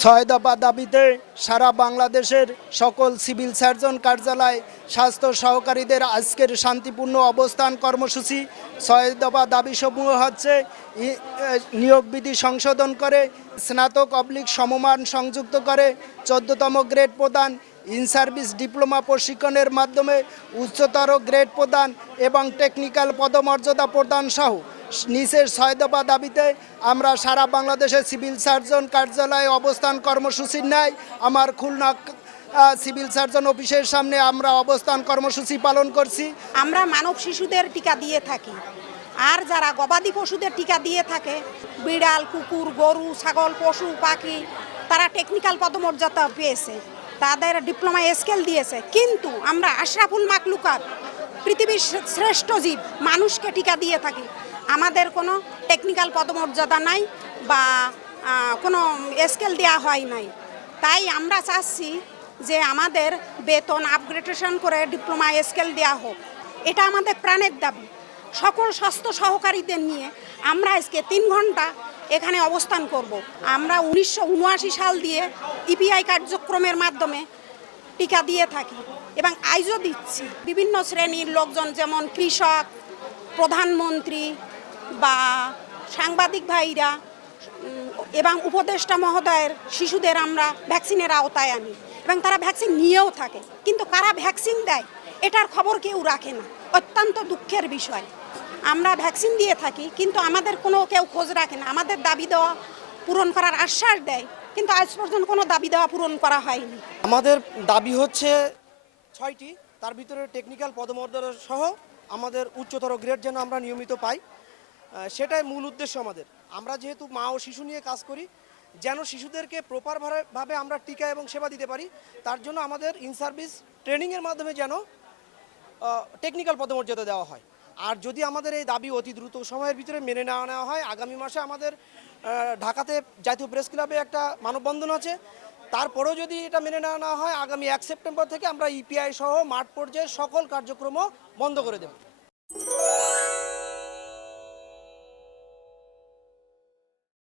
ছয় দাবিতে সারা বাংলাদেশের সকল সিভিল সার্জন কার্যালয়, স্বাস্থ্য সহকারীদের আজকের শান্তিপূর্ণ অবস্থান কর্মসূচি ছয় দফা দাবিসমূহ হচ্ছে নিয়োগ বিধি সংশোধন করে, স্নাতক অবলিক সমমান সংযুক্ত করে, চোদ্দতম গ্রেড প্রদান ইন সার্ভিস ডিপ্লোমা প্রশিক্ষণের মাধ্যমে উচ্চতর গ্রেড প্রদান এবং টেকনিক্যাল পদমর্যাদা প্রদান সহ নিচের ছয় দফা দাবিতে আমরা সারা বাংলাদেশের সিভিল সার্জন কার্যালয়ে অবস্থান কর্মসূচির ন্যায় আমার খুলনা সিভিল সার্জন অফিসের সামনে আমরা অবস্থান কর্মসূচি পালন করছি। আমরা মানব শিশুদের টিকা দিয়ে থাকি। আর যারা গবাদি পশুদের টিকা দিয়ে থাকে, বিড়াল, কুকুর, গরু, ছাগল, পশু, পাখি, তারা টেকনিক্যাল পদমর্যাদা পেয়েছে। তাদের ডিপ্লোমা স্কেল দিয়েছে। কিন্তু আমরা আশরাফুল মাকলুকাত, পৃথিবীর শ্রেষ্ঠ জীব, মানুষকে টিকা দিয়ে থাকি। আমাদের কোনো টেকনিক্যাল পদমর্যাদা নাই বা কোনো স্কেল দেওয়া হয় নাই। তাই আমরা চাচ্ছি যে আমাদের বেতন আপগ্রেডেশন করে ডিপ্লোমা স্কেল দেওয়া হোক। এটা আমাদের প্রাণের দাবি। সকল স্বাস্থ্য সহকারীদের নিয়ে আমরা আজকে তিন ঘণ্টা এখানে অবস্থান করব। আমরা উনিশশো উনআশি সাল দিয়ে ইপিআই কার্যক্রমের মাধ্যমে টিকা দিয়ে থাকি এবং আইজও দিচ্ছি। বিভিন্ন শ্রেণির লোকজন যেমন কৃষক, প্রধানমন্ত্রী বা সাংবাদিক ভাইরা এবং উপদেষ্টা মহোদয়ের শিশুদের আমরা ভ্যাকসিনের আওতায় আনি এবং তারা ভ্যাকসিন নিয়েও থাকে। কিন্তু কারা ভ্যাকসিন দেয়, এটার খবর কেউ রাখে না। অত্যন্ত দুঃখের বিষয়। আমরা ভ্যাকসিন দিয়ে থাকি, কিন্তু আমাদের কোনো কেউ খোঁজ রাখে না। আমাদের দাবি দেওয়া পূরণ করার আশ্বাস দেয়, কিন্তু আজ পর্যন্ত কোনো দাবি দেওয়া পূরণ করা হয়নি। আমাদের দাবি হচ্ছে ছয়টি, তার ভিতরে টেকনিক্যাল পদমর্যাদা সহ আমাদের উচ্চতর গ্রেড যেন আমরা নিয়মিত পাই। সেটাই মূল উদ্দেশ্য আমাদের। আমরা যেহেতু মা ও শিশু নিয়ে কাজ করি, যেন শিশুদেরকে প্রপার ভাবে আমরা টিকা এবং সেবা দিতে পারি, তার জন্য আমাদের ইন সার্ভিস ট্রেনিংয়ের মাধ্যমে যেন টেকনিক্যাল পদমর্যাদা দেওয়া হয়। আর যদি আমাদের এই দাবি অতি দ্রুত সময়ের ভিতরে মেনে নেওয়া নেওয়া হয়, আগামী মাসে আমাদের ঢাকাতে জাতীয় প্রেস ক্লাবে একটা মানববন্ধন আছে, তারপরেও যদি এটা মেনে নেওয়া না হয়, আগামী এক সেপ্টেম্বর থেকে আমরা ইপিআই সহ মাঠ পর্যায়ে সকল কার্যক্রমও বন্ধ করে দেব।